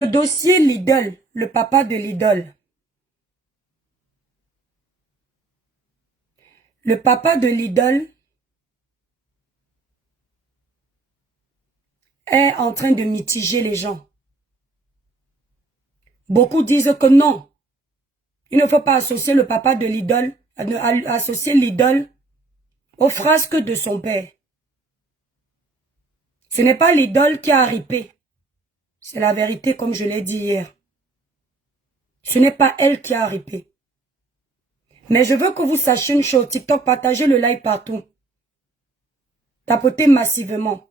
Le dossier Lidl, le papa de Lidl. Le papa de Lidl est en train de mitiger les gens. Beaucoup disent que non, il ne faut pas associer le papa de Lidl, associer Lidl aux frasques de son père. Ce n'est pas Lidl qui a ripé. C'est la vérité comme je l'ai dit hier. Ce n'est pas elle qui a ripé. Mais je veux que vous sachiez une chose. TikTok, partagez le live partout. Tapotez massivement.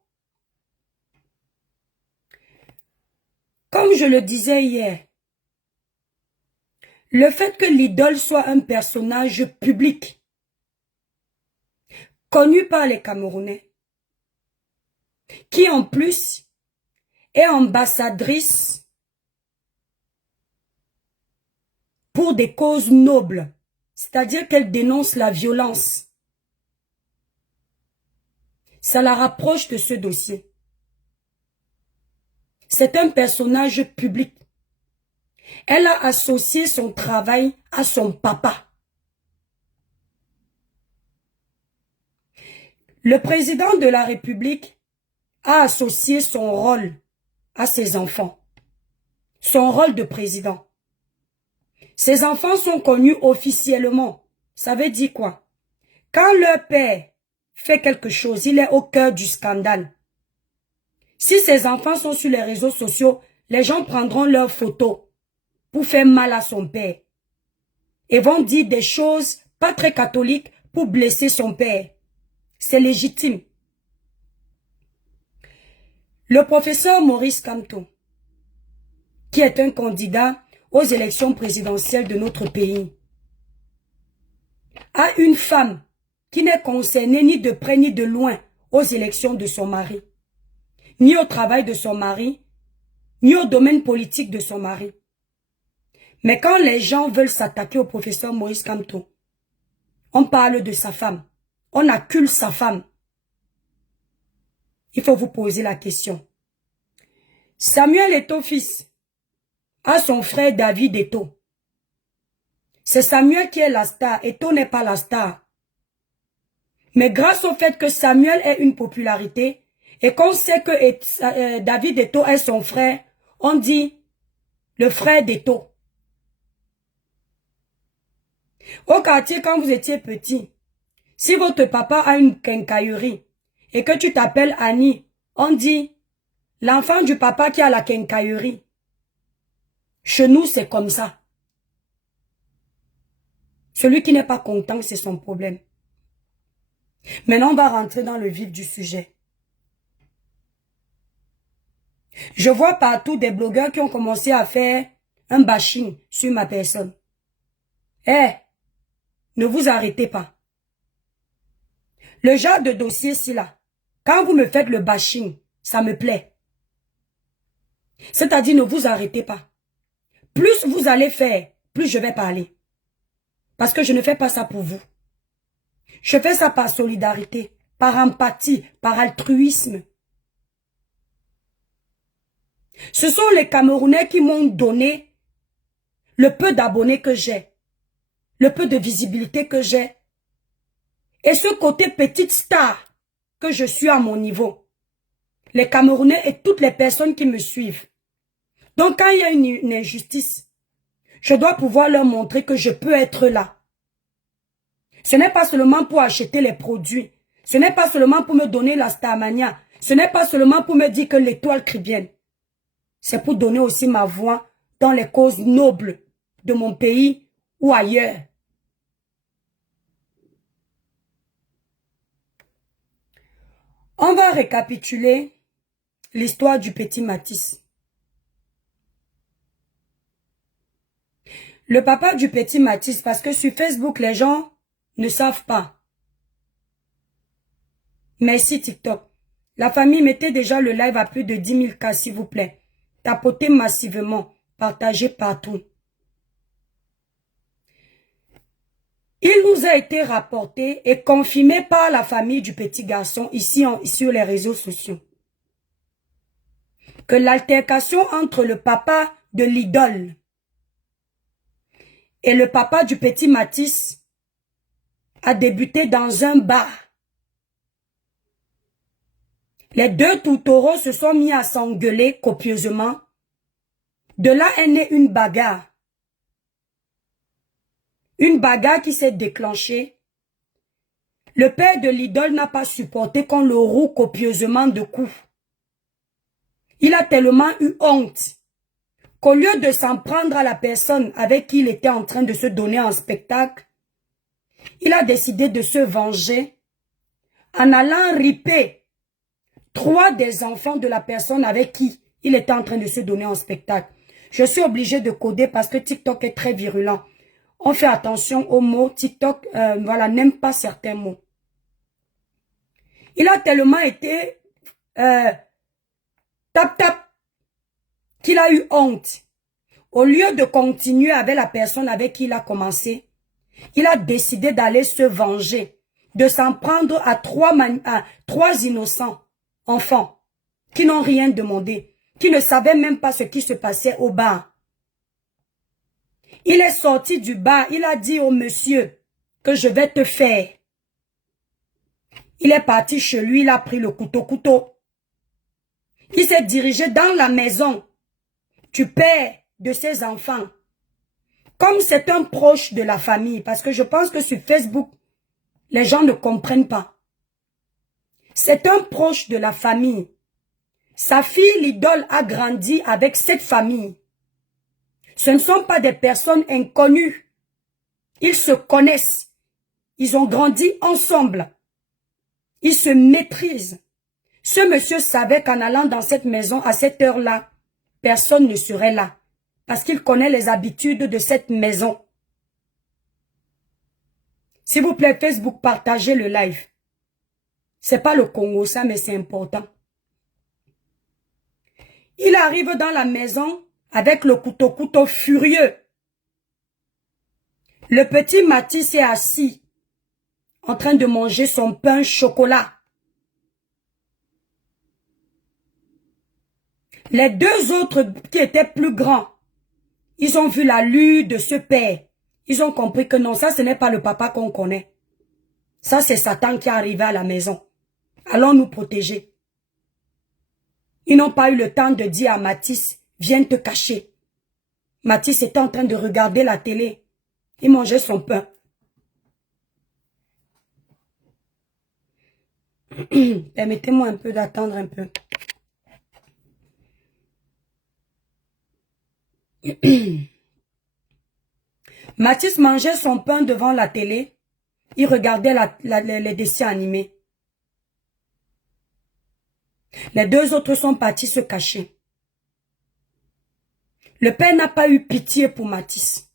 Comme je le disais hier, le fait que l'idole soit un personnage public, connu par les Camerounais, qui en plus est ambassadrice pour des causes nobles, c'est-à-dire qu'elle dénonce la violence, ça la rapproche de ce dossier. C'est un personnage public. Elle a associé son travail à son papa. Le président de la République a associé son rôle à ses enfants. Son rôle de président. Ses enfants sont connus officiellement. Ça veut dire quoi? Quand leur père fait quelque chose, il est au cœur du scandale. Si ses enfants sont sur les réseaux sociaux, les gens prendront leurs photos pour faire mal à son père. Et vont dire des choses pas très catholiques pour blesser son père. C'est légitime. Le professeur Maurice Kamto, qui est un candidat aux élections présidentielles de notre pays, a une femme qui n'est concernée ni de près ni de loin aux élections de son mari, ni au travail de son mari, ni au domaine politique de son mari. Mais quand les gens veulent s'attaquer au professeur Maurice Kamto, on parle de sa femme, on accule sa femme. Il faut vous poser la question. Samuel Eto'o fils a son frère David Eto'o. C'est Samuel qui est la star, Eto'o n'est pas la star. Mais grâce au fait que Samuel ait une popularité et qu'on sait que David Eto'o est son frère, on dit le frère d'Eto'o. Au quartier, quand vous étiez petit, si votre papa a une quincaillerie et que tu t'appelles Annie, on dit l'enfant du papa qui a la quincaillerie. Chez nous, c'est comme ça. Celui qui n'est pas content, c'est son problème. Maintenant, on va rentrer dans le vif du sujet. Je vois partout des blogueurs qui ont commencé à faire un bashing sur ma personne. Ne vous arrêtez pas. Le genre de dossier-ci là, quand vous me faites le bashing, ça me plaît. C'est-à-dire, ne vous arrêtez pas. Plus vous allez faire, plus je vais parler. Parce que je ne fais pas ça pour vous. Je fais ça par solidarité, par empathie, par altruisme. Ce sont les Camerounais qui m'ont donné le peu d'abonnés que j'ai, le peu de visibilité que j'ai, et ce côté petite star que je suis à mon niveau. Les Camerounais et toutes les personnes qui me suivent. Donc quand il y a une injustice, je dois pouvoir leur montrer que je peux être là. Ce n'est pas seulement pour acheter les produits. Ce n'est pas seulement pour me donner la starmania. Ce n'est pas seulement pour me dire que l'étoile crie bien. C'est pour donner aussi ma voix dans les causes nobles de mon pays ou ailleurs. On va récapituler l'histoire du petit Matisse. Le papa du petit Matisse, parce que sur Facebook, les gens ne savent pas. Merci TikTok. La famille, mettez déjà le live à plus de 10 000 cas, s'il vous plaît. Tapotez massivement. Partagez partout. Il nous a été rapporté et confirmé par la famille du petit garçon ici sur les réseaux sociaux que l'altercation entre le papa de l'idole et le papa du petit Matisse a débuté dans un bar. Les deux tourtereaux se sont mis à s'engueuler copieusement. De là est née une bagarre. Une bagarre qui s'est déclenchée. Le père de l'idole n'a pas supporté qu'on le roue copieusement de coups. Il a tellement eu honte qu'au lieu de s'en prendre à la personne avec qui il était en train de se donner en spectacle, il a décidé de se venger en allant riper 3 des enfants de la personne avec qui il était en train de se donner en spectacle. Je suis obligée de coder parce que TikTok est très virulent. On fait attention aux mots. TikTok, voilà, n'aime pas certains mots. Il a tellement été tap-tap qu'il a eu honte. Au lieu de continuer avec la personne avec qui il a commencé, il a décidé d'aller se venger, de s'en prendre à 3 innocents enfants qui n'ont rien demandé, qui ne savaient même pas ce qui se passait au bar. Il est sorti du bar, il a dit au monsieur que je vais te faire. Il est parti chez lui, il a pris le couteau. Il s'est dirigé dans la maison du père de ses enfants. Comme c'est un proche de la famille, parce que je pense que sur Facebook, les gens ne comprennent pas. C'est un proche de la famille. Sa fille, l'idole, a grandi avec cette famille. Ce ne sont pas des personnes inconnues. Ils se connaissent. Ils ont grandi ensemble. Ils se maîtrisent. Ce monsieur savait qu'en allant dans cette maison à cette heure-là, personne ne serait là. Parce qu'il connaît les habitudes de cette maison. S'il vous plaît, Facebook, partagez le live. C'est pas le Congo, ça, mais c'est important. Il arrive dans la maison avec le couteau furieux. Le petit Matisse est assis, en train de manger son pain chocolat. Les 2 autres qui étaient plus grands, ils ont vu la lue de ce père. Ils ont compris que non, ça ce n'est pas le papa qu'on connaît. Ça c'est Satan qui est arrivé à la maison. Allons nous protéger. Ils n'ont pas eu le temps de dire à Matisse, viens te cacher. Matisse était en train de regarder la télé. Il mangeait son pain. Permettez-moi un peu d'attendre un peu. Matisse mangeait son pain devant la télé. Il regardait les dessins animés. Les 2 autres sont partis se cacher. Le père n'a pas eu pitié pour Matisse.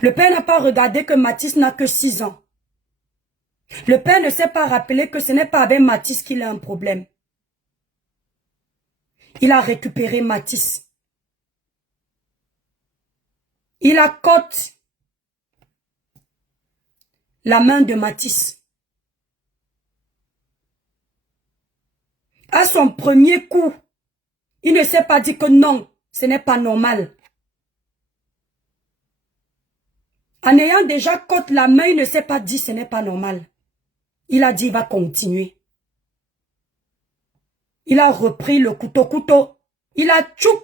Le père n'a pas regardé que Matisse n'a que 6 ans. Le père ne s'est pas rappelé que ce n'est pas avec Matisse qu'il a un problème. Il a récupéré Matisse. Il a cote la main de Matisse. À son premier coup, il ne s'est pas dit que non, ce n'est pas normal. En ayant déjà cote la main, il ne s'est pas dit ce n'est pas normal. Il a dit il va continuer. Il a repris le couteau. Il a tchoup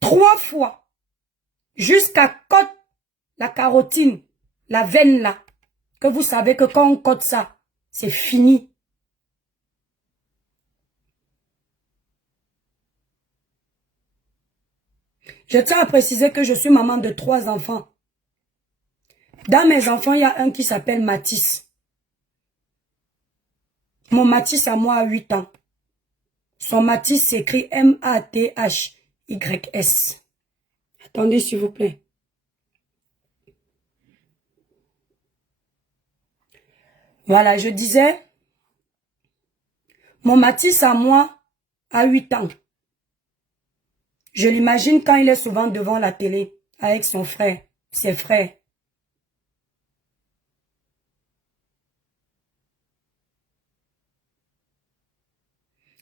3 fois jusqu'à cote la carotine, la veine là. Que vous savez que quand on cote ça, c'est fini. Je tiens à préciser que je suis maman de 3 enfants. Dans mes enfants, il y a un qui s'appelle Matisse. Mon Matisse à moi a 8 ans. Son Matisse s'écrit M-A-T-H-Y-S. Attendez s'il vous plaît. Voilà, je disais, mon Matisse à moi a 8 ans. Je l'imagine quand il est souvent devant la télé avec son frère, ses frères.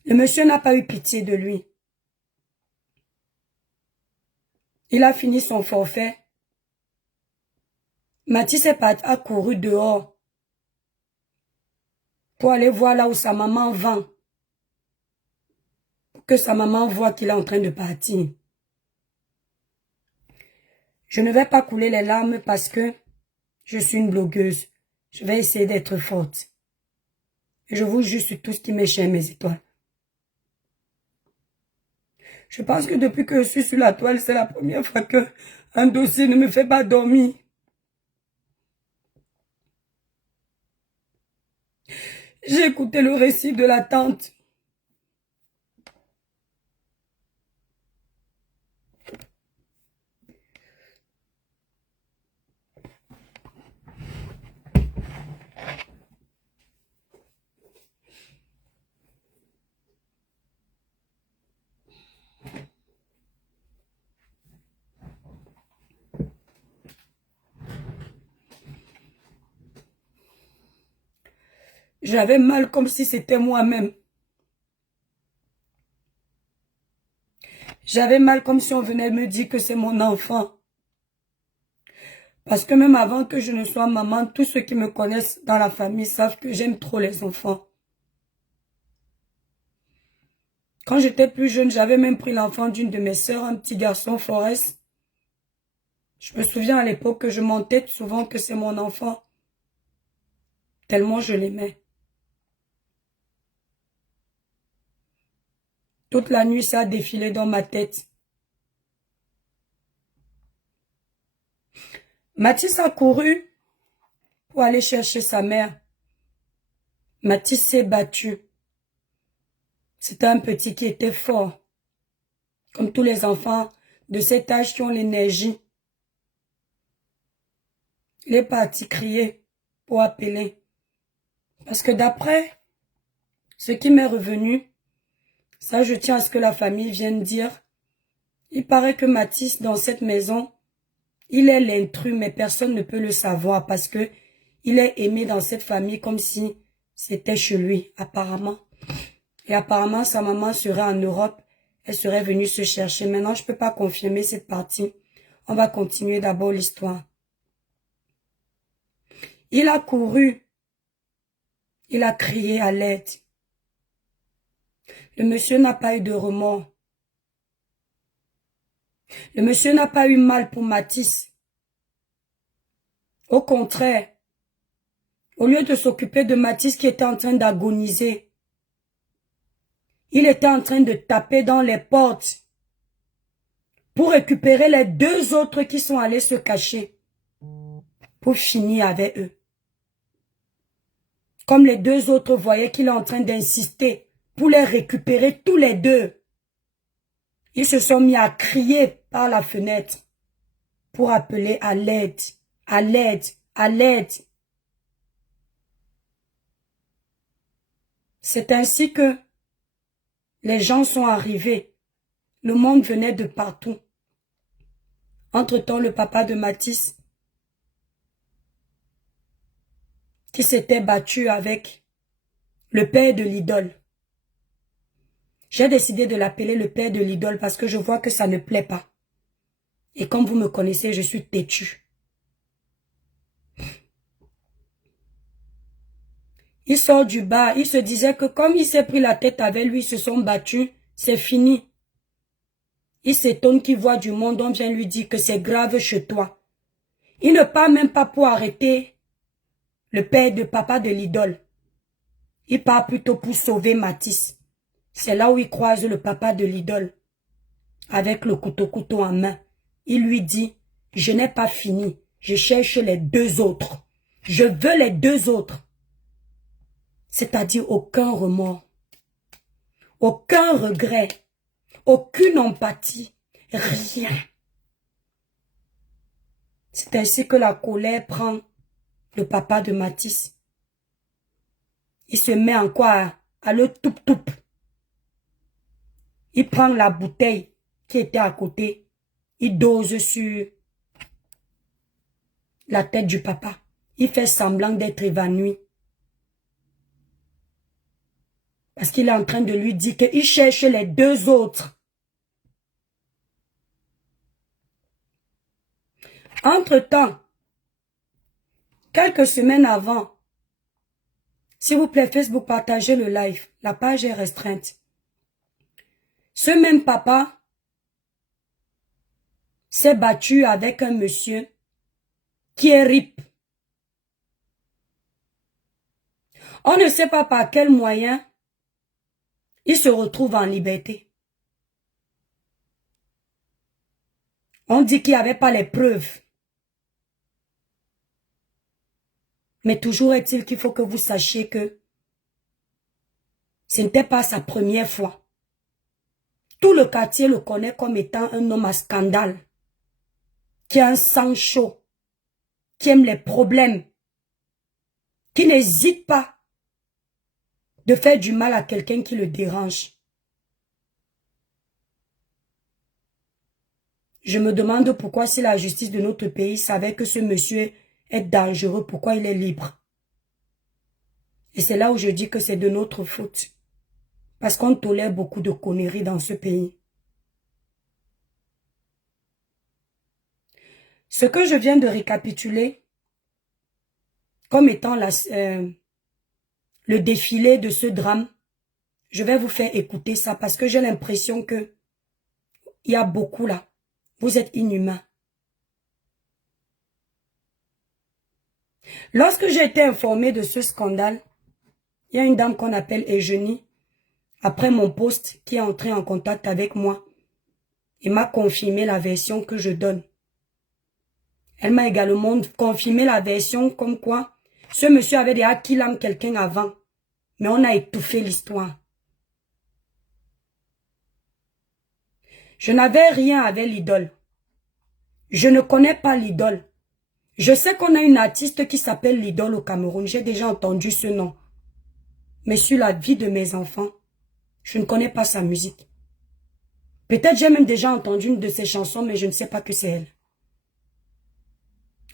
Le monsieur n'a pas eu pitié de lui. Il a fini son forfait. Mathis a couru dehors pour aller voir là où sa maman vend. Pour que sa maman voit qu'il est en train de partir. Je ne vais pas couler les larmes parce que je suis une blogueuse. Je vais essayer d'être forte. Et je vous jure sur tout ce qui m'est cher, mes étoiles. Je pense que depuis que je suis sur la toile, c'est la première fois que un dossier ne me fait pas dormir. J'ai écouté le récit de la tante. J'avais mal comme si c'était moi-même. J'avais mal comme si on venait me dire que c'est mon enfant. Parce que même avant que je ne sois maman, tous ceux qui me connaissent dans la famille savent que j'aime trop les enfants. Quand j'étais plus jeune, j'avais même pris l'enfant d'une de mes sœurs, un petit garçon, Forest. Je me souviens à l'époque que je mentais souvent que c'est mon enfant. Tellement je l'aimais. Toute la nuit, ça a défilé dans ma tête. Mathis a couru pour aller chercher sa mère. Mathis s'est battu. C'était un petit qui était fort. Comme tous les enfants de cet âge qui ont l'énergie. Il est parti crier pour appeler. Parce que d'après ce qui m'est revenu, ça je tiens à ce que la famille vienne dire, il paraît que Mathis dans cette maison, il est l'intrus, mais personne ne peut le savoir parce que il est aimé dans cette famille comme si c'était chez lui, apparemment. Et apparemment, sa maman serait en Europe. Elle serait venue se chercher. Maintenant, je ne peux pas confirmer cette partie. On va continuer d'abord l'histoire. Il a couru. Il a crié à l'aide. Le monsieur n'a pas eu de remords. Le monsieur n'a pas eu mal pour Mathis. Au contraire, au lieu de s'occuper de Mathis qui était en train d'agoniser, il était en train de taper dans les portes pour récupérer les deux autres qui sont allés se cacher pour finir avec eux. Comme les deux autres voyaient qu'il est en train d'insister pour les récupérer tous les deux, ils se sont mis à crier par la fenêtre pour appeler à l'aide, à l'aide, à l'aide. C'est ainsi que les gens sont arrivés. Le monde venait de partout. Entre-temps, le papa de Mathis, qui s'était battu avec le père de l'idole. J'ai décidé de l'appeler le père de l'idole parce que je vois que ça ne plaît pas. Et comme vous me connaissez, je suis têtu. Il sort du bar, il se disait que comme il s'est pris la tête avec lui, ils se sont battus, c'est fini. Il s'étonne qu'il voit du monde, on vient lui dire que c'est grave chez toi. Il ne part même pas pour arrêter le père de papa de l'idole. Il part plutôt pour sauver Mathis. C'est là où il croise le papa de l'idole. Avec le couteau en main. Il lui dit, je n'ai pas fini. Je cherche les deux autres. Je veux les deux autres. C'est-à-dire aucun remords. Aucun regret. Aucune empathie. Rien. C'est ainsi que la colère prend le papa de Mathis. Il se met encore à le toup-toup. Il prend la bouteille qui était à côté. Il dose sur la tête du papa. Il fait semblant d'être évanoui. Parce qu'il est en train de lui dire qu'il cherche les deux autres. Entre-temps, quelques semaines avant, s'il vous plaît, Facebook, partagez le live. La page est restreinte. Ce même papa s'est battu avec un monsieur qui est RIP. On ne sait pas par quel moyen il se retrouve en liberté. On dit qu'il n'y avait pas les preuves. Mais toujours est-il qu'il faut que vous sachiez que ce n'était pas sa première fois. Tout le quartier le connaît comme étant un homme à scandale, qui a un sang chaud, qui aime les problèmes, qui n'hésite pas de faire du mal à quelqu'un qui le dérange. Je me demande pourquoi si la justice de notre pays savait que ce monsieur est dangereux, pourquoi il est libre. Et c'est là où je dis que c'est de notre faute. Parce qu'on tolère beaucoup de conneries dans ce pays. Ce que je viens de récapituler comme étant le défilé de ce drame, je vais vous faire écouter ça parce que j'ai l'impression que il y a beaucoup là. Vous êtes inhumains. Lorsque j'ai été informée de ce scandale, il y a une dame qu'on appelle Eugénie, après mon post, qui est entrée en contact avec moi et m'a confirmé la version que je donne. Elle m'a également confirmé la version comme quoi ce monsieur avait déjà killé quelqu'un avant, mais on a étouffé l'histoire. Je n'avais rien avec l'idole. Je ne connais pas l'idole. Je sais qu'on a une artiste qui s'appelle l'idole au Cameroun. J'ai déjà entendu ce nom. Mais sur la vie de mes enfants, je ne connais pas sa musique. Peut-être j'ai même déjà entendu une de ses chansons, mais je ne sais pas que c'est elle.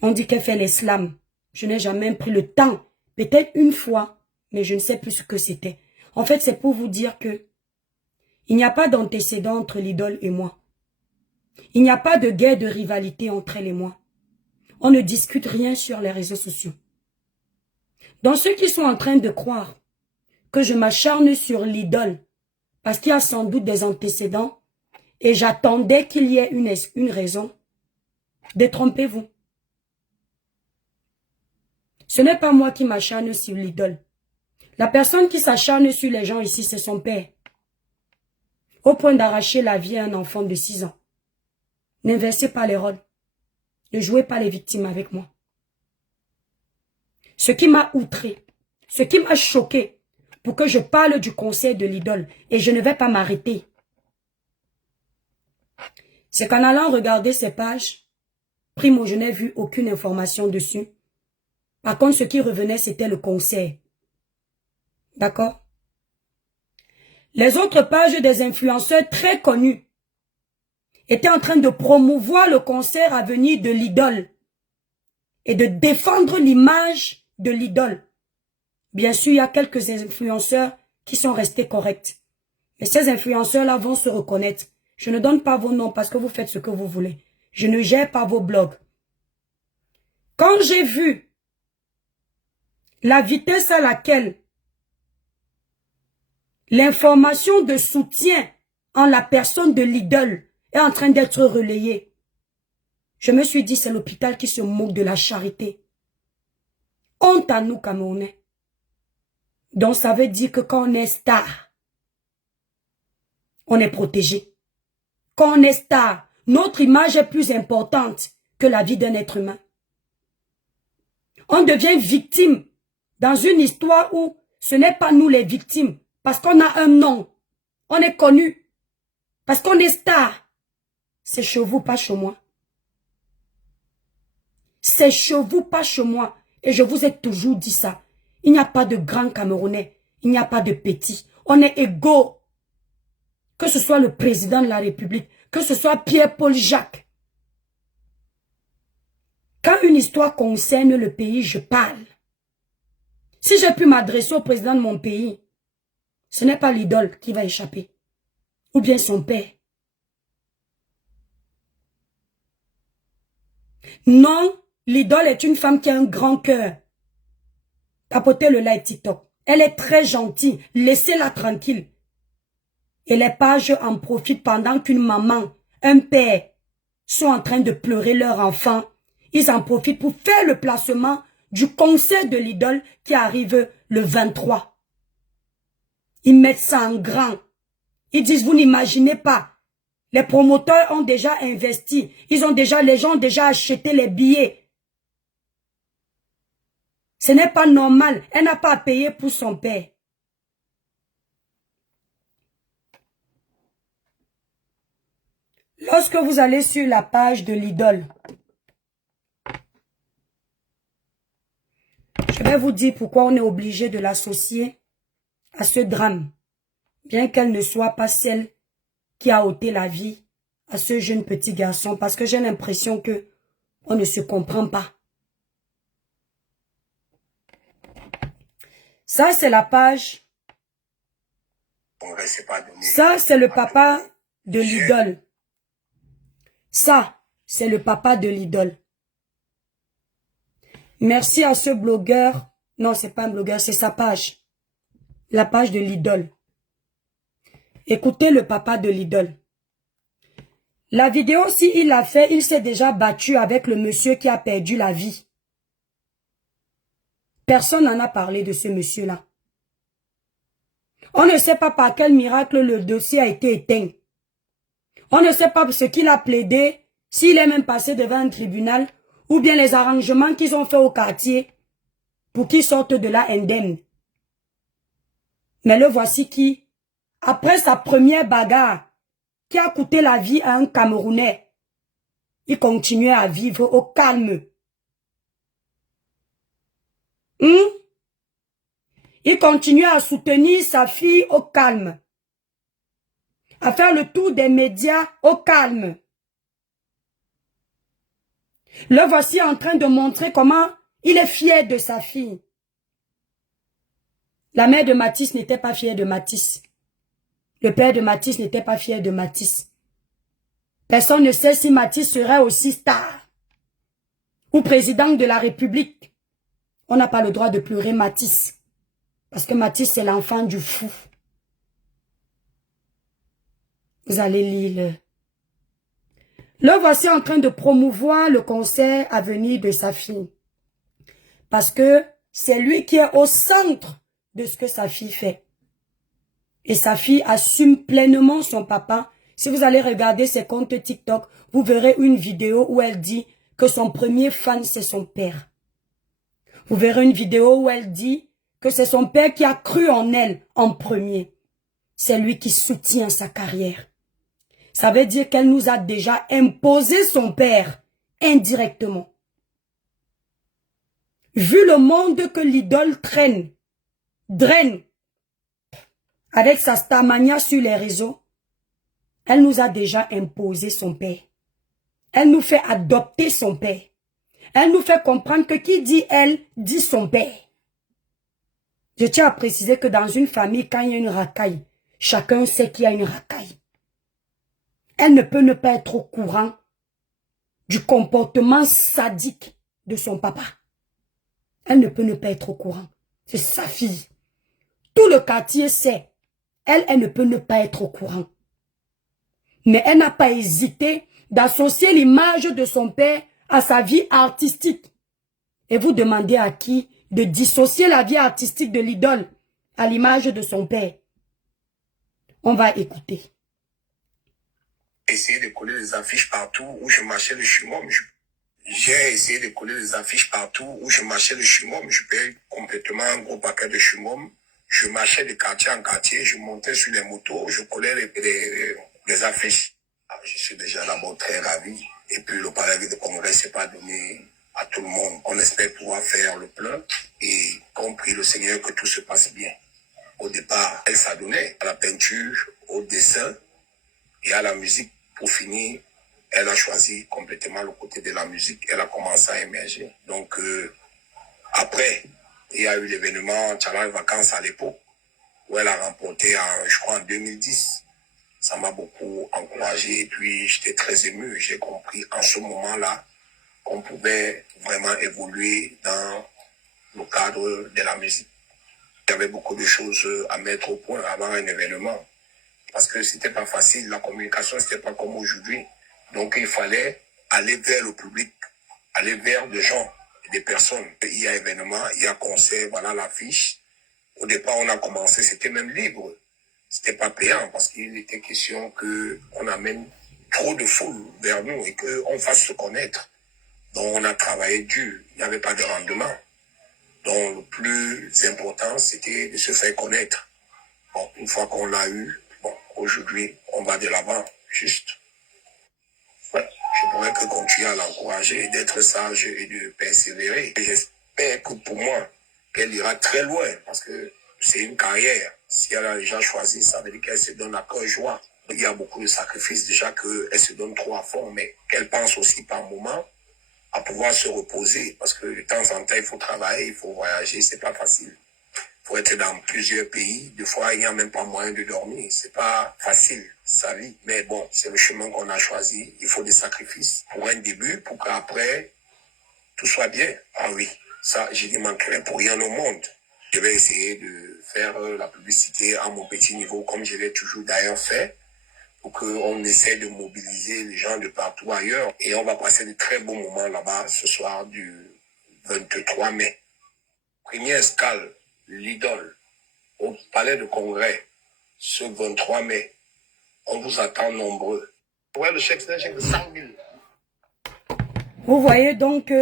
On dit qu'elle fait l'islam. Je n'ai jamais pris le temps. Peut-être une fois, mais je ne sais plus ce que c'était. En fait, c'est pour vous dire que il n'y a pas d'antécédent entre l'idole et moi. Il n'y a pas de guerre de rivalité entre elle et moi. On ne discute rien sur les réseaux sociaux. Donc ceux qui sont en train de croire que je m'acharne sur l'idole parce qu'il y a sans doute des antécédents et j'attendais qu'il y ait une raison, détrompez-vous. Ce n'est pas moi qui m'acharne sur l'idole. La personne qui s'acharne sur les gens ici, c'est son père. Au point d'arracher la vie à un enfant de 6 ans. N'inversez pas les rôles. Ne jouez pas les victimes avec moi. Ce qui m'a outré, ce qui m'a choqué, pour que je parle du conseil de l'idole, et je ne vais pas m'arrêter, c'est qu'en allant regarder ces pages, primo, je n'ai vu aucune information dessus. Par contre, ce qui revenait, c'était le conseil. D'accord? Les autres pages des influenceurs très connus étaient en train de promouvoir le concert à venir de l'idole et de défendre l'image de l'idole. Bien sûr, il y a quelques influenceurs qui sont restés corrects. Mais ces influenceurs-là vont se reconnaître. Je ne donne pas vos noms parce que vous faites ce que vous voulez. Je ne gère pas vos blogs. Quand j'ai vu la vitesse à laquelle l'information de soutien en la personne de l'idole est en train d'être relayée, je me suis dit, c'est l'hôpital qui se moque de la charité. Honte à nous, Camerounais. Donc, ça veut dire que quand on est star, on est protégé. Quand on est star, notre image est plus importante que la vie d'un être humain. On devient victime dans une histoire où ce n'est pas nous les victimes, parce qu'on a un nom, on est connu, parce qu'on est star. C'est chez vous, pas chez moi. C'est chez vous, pas chez moi. Et je vous ai toujours dit ça. Il n'y a pas de grands Camerounais. Il n'y a pas de petits. On est égaux. Que ce soit le président de la République, que ce soit Pierre-Paul Jacques. Quand une histoire concerne le pays, je parle. Si j'ai pu m'adresser au président de mon pays, Ce n'est pas l'idole qui va échapper. Ou bien son père. Non, l'idole est une femme qui a un grand cœur. Tapotez le like TikTok. Elle est très gentille. Laissez-la tranquille. Et les pages en profitent pendant qu'une maman, un père sont en train de pleurer leur enfant. Ils en profitent pour faire le placement du concert de l'idole qui arrive le 23. Ils mettent ça en grand. Ils disent, vous n'imaginez pas. Les promoteurs ont déjà investi. Les gens ont déjà acheté les billets. Ce n'est pas normal. Elle n'a pas à payer pour son père. Lorsque vous allez sur la page de l'idole, je vais vous dire pourquoi on est obligé de l'associer à ce drame, bien qu'elle ne soit pas celle qui a ôté la vie à ce jeune petit garçon, parce que j'ai l'impression que on ne se comprend pas. Ça, c'est la page. Ça, c'est le papa de l'idole. Ça, c'est le papa de l'idole. Merci à ce blogueur. Non, c'est pas un blogueur, c'est sa page. La page de l'idole. Écoutez le papa de l'idole. La vidéo, si il l'a fait, il s'est déjà battu avec le monsieur qui a perdu la vie. Personne n'en a parlé de ce monsieur-là. On ne sait pas par quel miracle le dossier a été éteint. On ne sait pas ce qu'il a plaidé, s'il est même passé devant un tribunal, ou bien les arrangements qu'ils ont fait au quartier pour qu'il sorte de là indemne. Mais le voici qui, après sa première bagarre, qui a coûté la vie à un Camerounais, il continuait à vivre au calme. Il continuait à soutenir sa fille au calme. À faire le tour des médias au calme. Le voici en train de montrer comment il est fier de sa fille. La mère de Matisse n'était pas fière de Matisse. Le père de Matisse n'était pas fier de Matisse. Personne ne sait si Matisse serait aussi star ou président de la République. On n'a pas le droit de pleurer Matisse. Parce que Matisse, c'est l'enfant du fou. Vous allez lire. Le voici en train de promouvoir le concert à venir de sa fille. Parce que c'est lui qui est au centre de ce que sa fille fait. Et sa fille assume pleinement son papa. Si vous allez regarder ses comptes TikTok, vous verrez une vidéo où elle dit que son premier fan, c'est son père. Vous verrez une vidéo où elle dit que c'est son père qui a cru en elle en premier. C'est lui qui soutient sa carrière. Ça veut dire qu'elle nous a déjà imposé son père indirectement. Vu le monde que l'idole draine, avec sa starmania sur les réseaux, elle nous a déjà imposé son père. Elle nous fait adopter son père. Elle nous fait comprendre que qui dit elle, dit son père. Je tiens à préciser que dans une famille, quand il y a une racaille, chacun sait qu'il y a une racaille. Elle ne peut ne pas être au courant du comportement sadique de son papa. Elle ne peut ne pas être au courant. C'est sa fille. Tout le quartier sait. Elle ne peut ne pas être au courant. Mais elle n'a pas hésité d'associer l'image de son père à sa vie artistique. Et vous demandez à qui de dissocier la vie artistique de l'idole à l'image de son père. On va écouter. Essayé de coller des affiches partout où je marchais le chumon. J'ai essayé de coller des affiches partout où je marchais le chumon. Je payais complètement un gros paquet de chumon. Je marchais de quartier en quartier. Je montais sur les motos. Je collais les affiches. Je suis déjà d'abord très ravi. Et puis le palais de congrès s'est pas donné à tout le monde. On espère pouvoir faire le plein. Et qu'on prie le Seigneur que tout se passe bien. Au départ, elle s'adonnait à la peinture, au dessin et à la musique. Pour finir, elle a choisi complètement le côté de la musique. Elle a commencé à émerger. Donc, après, il y a eu l'événement Challenge Vacances à l'époque, où elle a remporté, je crois, en 2010. Ça m'a beaucoup encouragé et puis j'étais très ému. J'ai compris en ce moment-là qu'on pouvait vraiment évoluer dans le cadre de la musique. Il y avait beaucoup de choses à mettre au point avant un événement. Parce que c'était pas facile, la communication, c'était pas comme aujourd'hui. Donc il fallait aller vers le public, aller vers des gens, des personnes. Il y a événement, il y a concert, voilà l'affiche. Au départ, on a commencé, c'était même libre. C'était pas payant parce qu'il était question qu'on amène trop de foule vers nous et qu'on fasse se connaître. Donc on a travaillé dur, il n'y avait pas de rendement. Donc le plus important, c'était de se faire connaître. Bon, une fois qu'on l'a eu, bon, aujourd'hui, on va de l'avant, juste. Ouais, je pourrais que continuer à l'encourager, d'être sage et de persévérer. Et j'espère que pour moi, qu'elle ira très loin, parce que c'est une carrière. Si elle a déjà choisi, ça veut dire qu'elle se donne à cœur joie. Il y a beaucoup de sacrifices déjà qu'elle se donne trop à fond, mais qu'elle pense aussi par moment à pouvoir se reposer, parce que de temps en temps, il faut travailler, il faut voyager, c'est pas facile. Faut être dans plusieurs pays. Des fois, il n'y a même pas moyen de dormir. C'est pas facile, sa vie. Mais bon, c'est le chemin qu'on a choisi. Il faut des sacrifices pour un début, pour qu'après, tout soit bien. Ah oui, ça, je n'y manquerai pour rien au monde. Je vais essayer de faire la publicité à mon petit niveau, comme je l'ai toujours d'ailleurs fait, pour qu'on essaie de mobiliser les gens de partout ailleurs. Et on va passer de très beaux moments là-bas ce soir du 23 mai. Première escale, l'Idole, au Palais de Congrès, ce 23 mai. On vous attend nombreux. Ouais, le chèque, c'est un chèque de 100 000. Vous voyez donc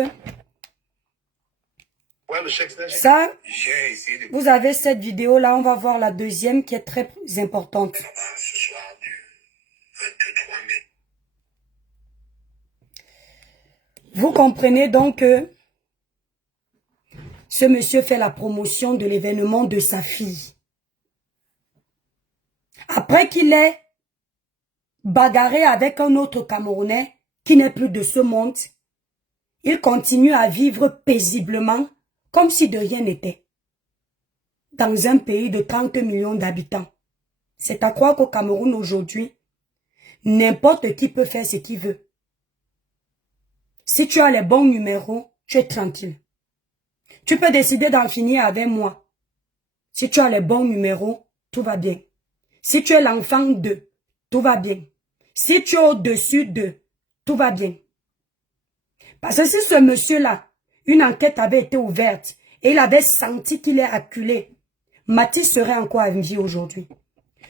Ouais, le chèque, c'est un chèque. ça, j'ai essayé de... vous avez cette vidéo-là, on va voir la deuxième qui est très importante. Ce soir du 23 mai. Vous comprenez donc que ce monsieur fait la promotion de l'événement de sa fille. Après qu'il ait bagarré avec un autre Camerounais qui n'est plus de ce monde, il continue à vivre paisiblement comme si de rien n'était. Dans un pays de 30 millions d'habitants. C'est à croire qu'au Cameroun aujourd'hui, n'importe qui peut faire ce qu'il veut. Si tu as les bons numéros, tu es tranquille. Tu peux décider d'en finir avec moi. Si tu as les bons numéros, tout va bien. Si tu es l'enfant de, tout va bien. Si tu es au-dessus de, tout va bien. Parce que si ce monsieur-là, une enquête avait été ouverte et il avait senti qu'il est acculé, Mathis serait encore en vie aujourd'hui.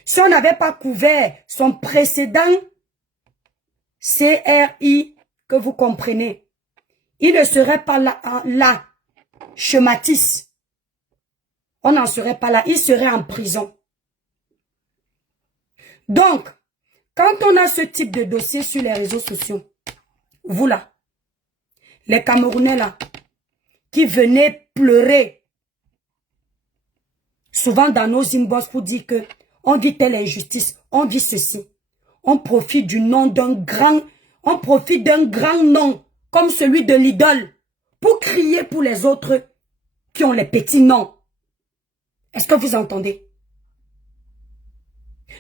Si on n'avait pas couvert son précédent CRI, que vous comprenez, il ne serait pas là chez Mathis. On n'en serait pas là, il serait en prison. Donc, quand on a ce type de dossier sur les réseaux sociaux, vous là, les Camerounais là, qui venaient pleurer, souvent dans nos inbox pour dire que on vit telle injustice, on vit ceci. On profite du nom d'un grand, on profite d'un grand nom, comme celui de l'idole, pour crier pour les autres qui ont les petits noms. Est-ce que vous entendez?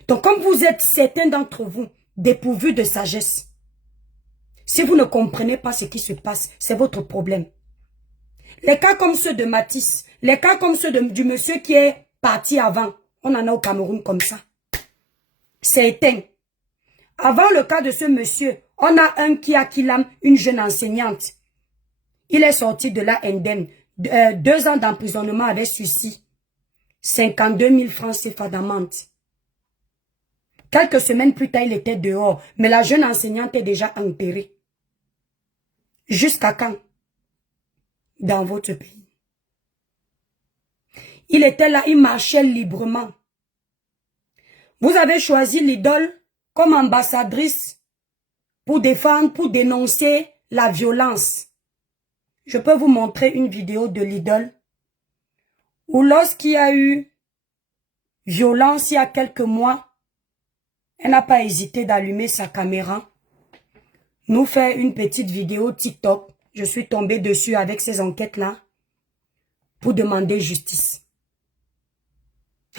Donc, comme vous êtes certains d'entre vous dépourvus de sagesse, si vous ne comprenez pas ce qui se passe, c'est votre problème. Les cas comme ceux de Mathis, les cas comme ceux du monsieur qui est parti avant, on en a au Cameroun comme ça. C'est éteint. Avant le cas de ce monsieur, on a un qui a Kilam, une jeune enseignante. Il est sorti de là indemne. 2 ans d'emprisonnement avec sursis. 52 000 francs CFA d'amende. Quelques semaines plus tard, il était dehors. Mais la jeune enseignante est déjà enterrée. Jusqu'à quand? Dans votre pays. Il était là, il marchait librement. Vous avez choisi l'idole comme ambassadrice pour défendre, pour dénoncer la violence. Je peux vous montrer une vidéo de l'idole où lorsqu'il y a eu violence il y a quelques mois, elle n'a pas hésité d'allumer sa caméra, nous faire une petite vidéo TikTok. Je suis tombée dessus avec ces enquêtes-là pour demander justice.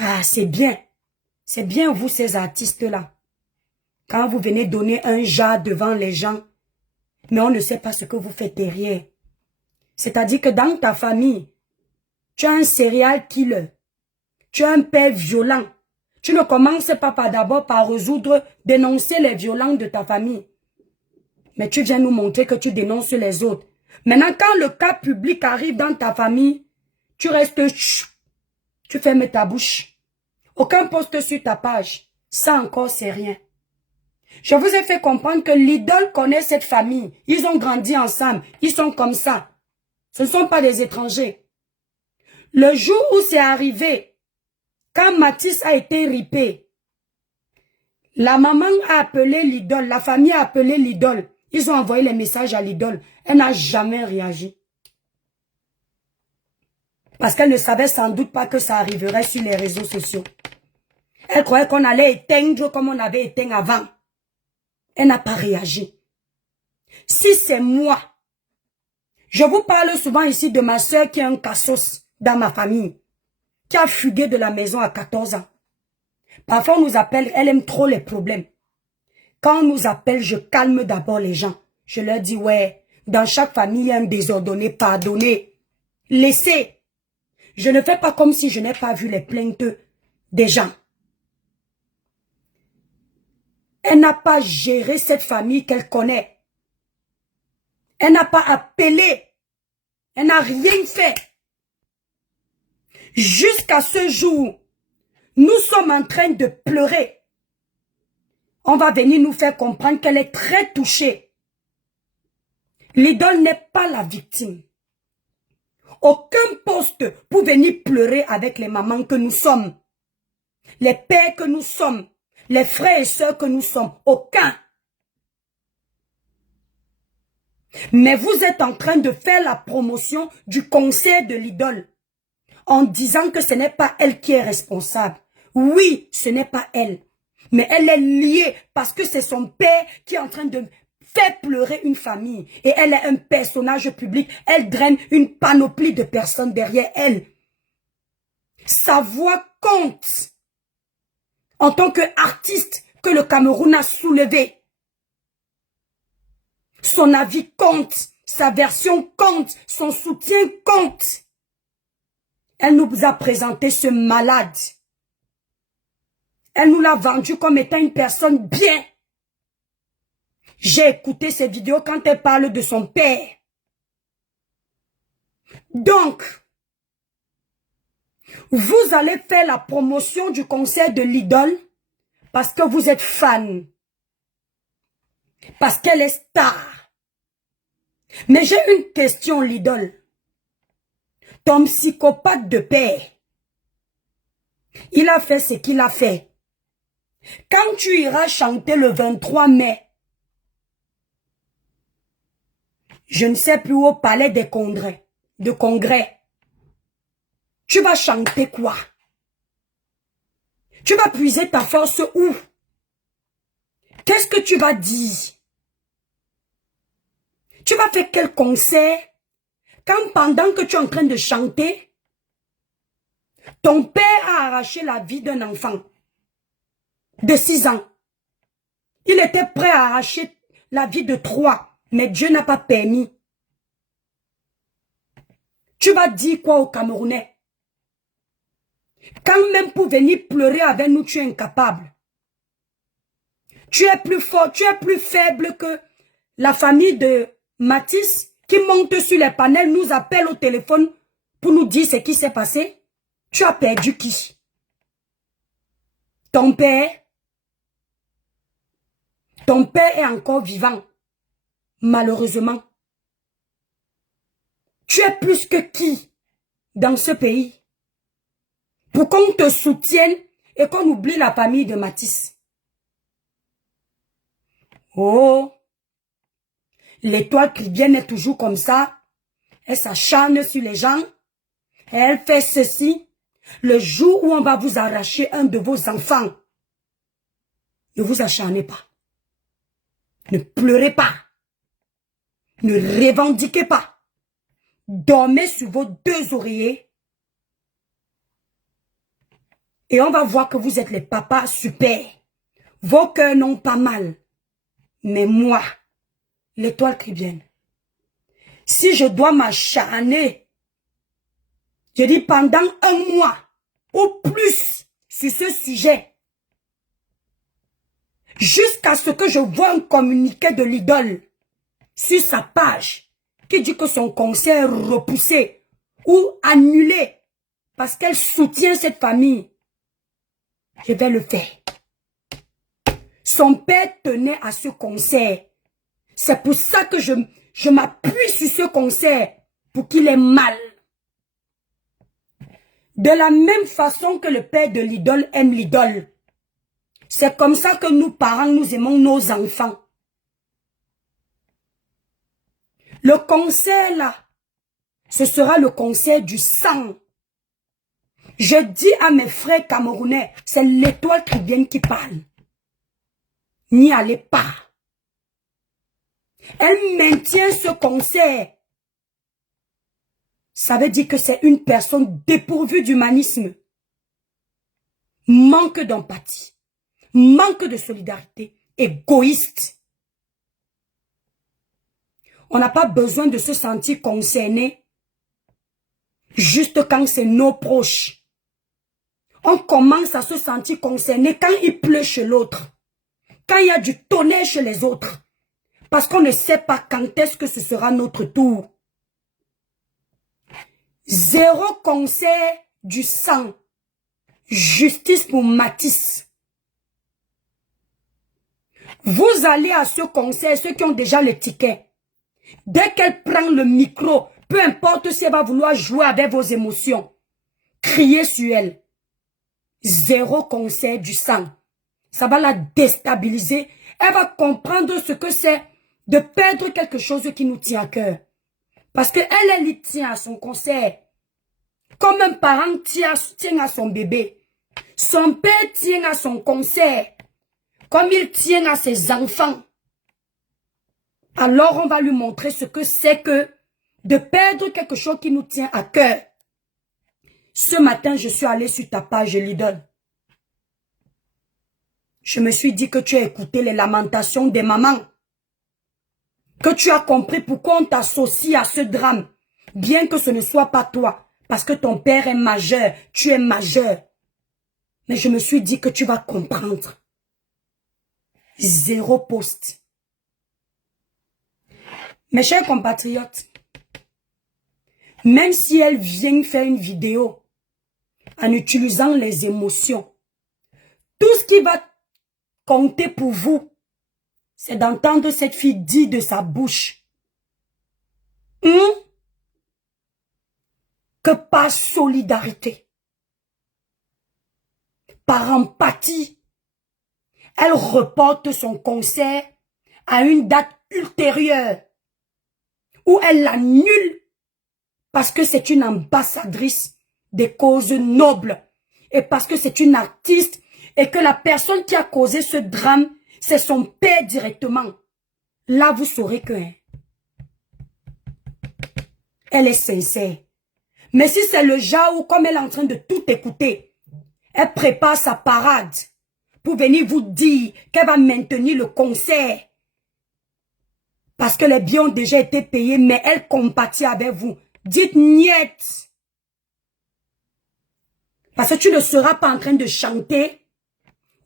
Ah, c'est bien. C'est bien vous, ces artistes-là. Quand vous venez donner un jas devant les gens, mais on ne sait pas ce que vous faites derrière. C'est-à-dire que dans ta famille, tu as un serial killer. Tu as un père violent. Tu ne commences pas d'abord par résoudre, dénoncer les violents de ta famille. Mais tu viens nous montrer que tu dénonces les autres. Maintenant, quand le cas public arrive dans ta famille, tu restes chou. Tu fermes ta bouche. Aucun poste sur ta page. Ça encore, c'est rien. Je vous ai fait comprendre que l'idole connaît cette famille. Ils ont grandi ensemble. Ils sont comme ça. Ce ne sont pas des étrangers. Le jour où c'est arrivé, quand Mathis a été ripé, la maman a appelé l'idole, la famille a appelé l'idole. Ils ont envoyé les messages à l'idole. Elle n'a jamais réagi. Parce qu'elle ne savait sans doute pas que ça arriverait sur les réseaux sociaux. Elle croyait qu'on allait éteindre comme on avait éteint avant. Elle n'a pas réagi. Si c'est moi, je vous parle souvent ici de ma soeur qui a un cassos dans ma famille, qui a fugué de la maison à 14 ans. Parfois on nous appelle, elle aime trop les problèmes. Quand on nous appelle, je calme d'abord les gens. Je leur dis, ouais, dans chaque famille, il y a un désordonné, pardonnez. Laissez. Je ne fais pas comme si je n'ai pas vu les plaintes des gens. Elle n'a pas géré cette famille qu'elle connaît. Elle n'a pas appelé. Elle n'a rien fait. Jusqu'à ce jour, nous sommes en train de pleurer. On va venir nous faire comprendre qu'elle est très touchée. L'idole n'est pas la victime. Aucun poste pour venir pleurer avec les mamans que nous sommes. Les pères que nous sommes. Les frères et sœurs que nous sommes. Aucun. Mais vous êtes en train de faire la promotion du concert de l'idole. En disant que ce n'est pas elle qui est responsable. Oui, ce n'est pas elle. Mais elle est liée parce que c'est son père qui est en train de faire pleurer une famille. Et elle est un personnage public. Elle draine une panoplie de personnes derrière elle. Sa voix compte. En tant qu'artiste que le Cameroun a soulevé. Son avis compte. Sa version compte. Son soutien compte. Elle nous a présenté ce malade. Elle nous l'a vendu comme étant une personne bien. J'ai écouté ses vidéos quand elle parle de son père. Donc, vous allez faire la promotion du concert de l'idole parce que vous êtes fan. Parce qu'elle est star. Mais j'ai une question, l'idole. Ton psychopathe de père, il a fait ce qu'il a fait. Quand tu iras chanter le 23 mai, je ne sais plus au palais des congrès, tu vas chanter quoi? Tu vas puiser ta force où? Qu'est-ce que tu vas dire? Tu vas faire quel concert? Quand pendant que tu es en train de chanter, ton père a arraché la vie d'un enfant de 6 ans. Il était prêt à arracher la vie de 3, mais Dieu n'a pas permis. Tu vas dire quoi aux Camerounais? Quand même pour venir pleurer avec nous, tu es incapable. Tu es plus fort, tu es plus faible que la famille de Mathis qui monte sur les panels, nous appelle au téléphone pour nous dire ce qui s'est passé. Tu as perdu qui? Ton père? Ton père est encore vivant. Malheureusement. Tu es plus que qui dans ce pays? Pour qu'on te soutienne et qu'on oublie la famille de Mathis. Oh! L'étoile chrétienne est toujours comme ça. Elle s'acharne sur les gens. Elle fait ceci. Le jour où on va vous arracher un de vos enfants, ne vous acharnez pas. Ne pleurez pas. Ne revendiquez pas. Dormez sur vos 2 oreillers. Et on va voir que vous êtes les papas super. Vos cœurs n'ont pas mal. Mais moi, l'étoile caribéenne, si je dois m'acharner, je dis pendant un mois ou plus sur ce sujet, jusqu'à ce que je vois un communiqué de l'idole sur sa page qui dit que son concert est repoussé ou annulé parce qu'elle soutient cette famille, je vais le faire. Son père tenait à ce concert. C'est pour ça que je m'appuie sur ce concert pour qu'il ait mal. De la même façon que le père de l'idole aime l'idole. C'est comme ça que nous, parents, nous aimons nos enfants. Le concert là, ce sera le concert du sang. Je dis à mes frères camerounais, c'est l'étoile caribéenne qui parle. N'y allez pas. Elle maintient ce concert. Ça veut dire que c'est une personne dépourvue d'humanisme. Manque d'empathie. Manque de solidarité. Égoïste. On n'a pas besoin de se sentir concerné juste quand c'est nos proches. On commence à se sentir concerné quand il pleut chez l'autre. Quand il y a du tonnerre chez les autres. Parce qu'on ne sait pas quand est-ce que ce sera notre tour. Zéro concert du sang. Justice pour Matisse. Vous allez à ce concert, ceux qui ont déjà le ticket. Dès qu'elle prend le micro, peu importe si elle va vouloir jouer avec vos émotions, criez sur elle. Zéro concert du sang. Ça va la déstabiliser. Elle va comprendre ce que c'est de perdre quelque chose qui nous tient à cœur. Parce que elle y tient à son concert. Comme un parent tient à son bébé. Son père tient à son concert. Comme il tient à ses enfants. Alors on va lui montrer ce que c'est que de perdre quelque chose qui nous tient à cœur. Ce matin, je suis allée sur ta page l'idole. Je me suis dit que tu as écouté les lamentations des mamans. Que tu as compris pourquoi on t'associe à ce drame. Bien que ce ne soit pas toi. Parce que ton père est majeur. Tu es majeur. Mais je me suis dit que tu vas comprendre. Zéro post. Mes chers compatriotes. Même si elle vient faire une vidéo. En utilisant les émotions. Tout ce qui va compter pour vous. C'est d'entendre cette fille dire de sa bouche. Que par solidarité, par empathie, elle reporte son concert à une date ultérieure où elle l'annule parce que c'est une ambassadrice des causes nobles et parce que c'est une artiste et que la personne qui a causé ce drame, c'est son père directement. Là, vous saurez que elle est sincère. Mais si c'est le genre où, comme elle est en train de tout écouter, elle prépare sa parade pour venir vous dire qu'elle va maintenir le concert. Parce que les billets ont déjà été payés, mais elle compatit avec vous. Dites niet. Parce que tu ne seras pas en train de chanter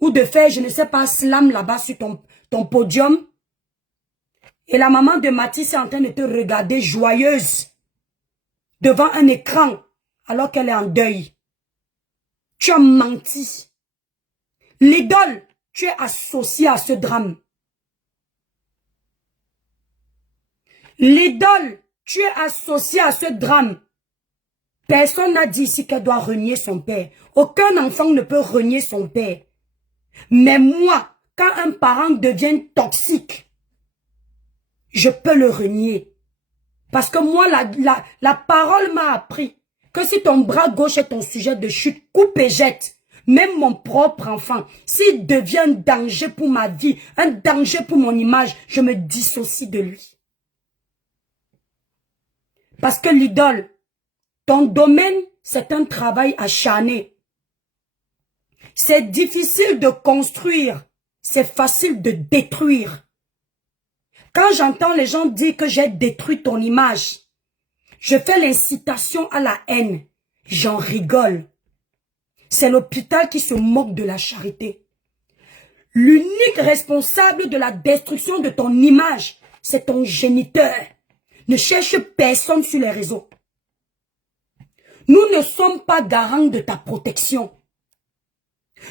ou de faire, je ne sais pas, slam là-bas sur ton podium. Et la maman de Matisse est en train de te regarder joyeuse devant un écran alors qu'elle est en deuil. Tu as menti. L'idole, tu es associé à ce drame. L'idole, tu es associé à ce drame. Personne n'a dit ici qu'elle doit renier son père. Aucun enfant ne peut renier son père. Mais moi, quand un parent devient toxique, je peux le renier. Parce que moi, la parole m'a appris que si ton bras gauche est ton sujet de chute, coupe et jette. Même mon propre enfant, s'il devient un danger pour ma vie, un danger pour mon image, je me dissocie de lui. Parce que l'idole, ton domaine, c'est un travail acharné. C'est difficile de construire, c'est facile de détruire. Quand j'entends les gens dire que j'ai détruit ton image, je fais l'incitation à la haine, j'en rigole. C'est l'hôpital qui se moque de la charité. L'unique responsable de la destruction de ton image, c'est ton géniteur. Ne cherche personne sur les réseaux. Nous ne sommes pas garants de ta protection.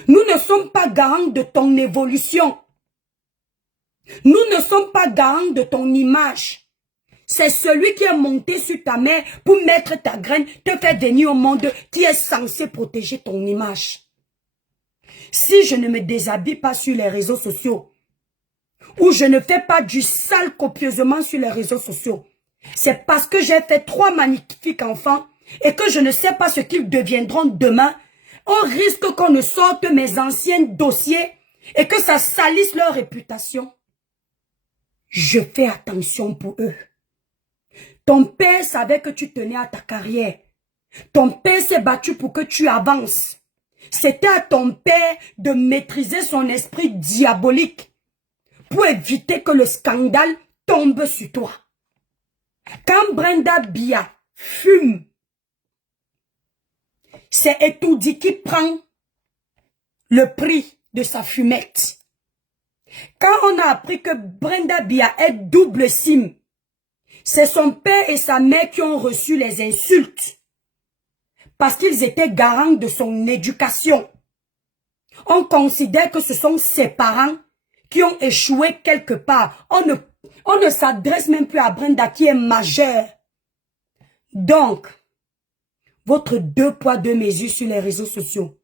Nous ne sommes pas garants de ton évolution. Nous ne sommes pas garants de ton image. C'est celui qui est monté sur ta mère pour mettre ta graine, te faire venir au monde, qui est censé protéger ton image. Si je ne me déshabille pas sur les réseaux sociaux, ou je ne fais pas du sale copieusement sur les réseaux sociaux, c'est parce que j'ai fait 3 magnifiques enfants et que je ne sais pas ce qu'ils deviendront demain. On risque qu'on ne sorte mes anciens dossiers et que ça salisse leur réputation. Je fais attention pour eux. Ton père savait que tu tenais à ta carrière. Ton père s'est battu pour que tu avances. C'était à ton père de maîtriser son esprit diabolique pour éviter que le scandale tombe sur toi. Quand Brenda Bia fume, c'est Etoudi qui prend le prix de sa fumette. Quand on a appris que Brenda Bia est double sim, c'est son père et sa mère qui ont reçu les insultes parce qu'ils étaient garants de son éducation. On considère que ce sont ses parents qui ont échoué quelque part. On ne s'adresse même plus à Brenda qui est majeure. Donc, votre 2 poids 2 mesures sur les réseaux sociaux.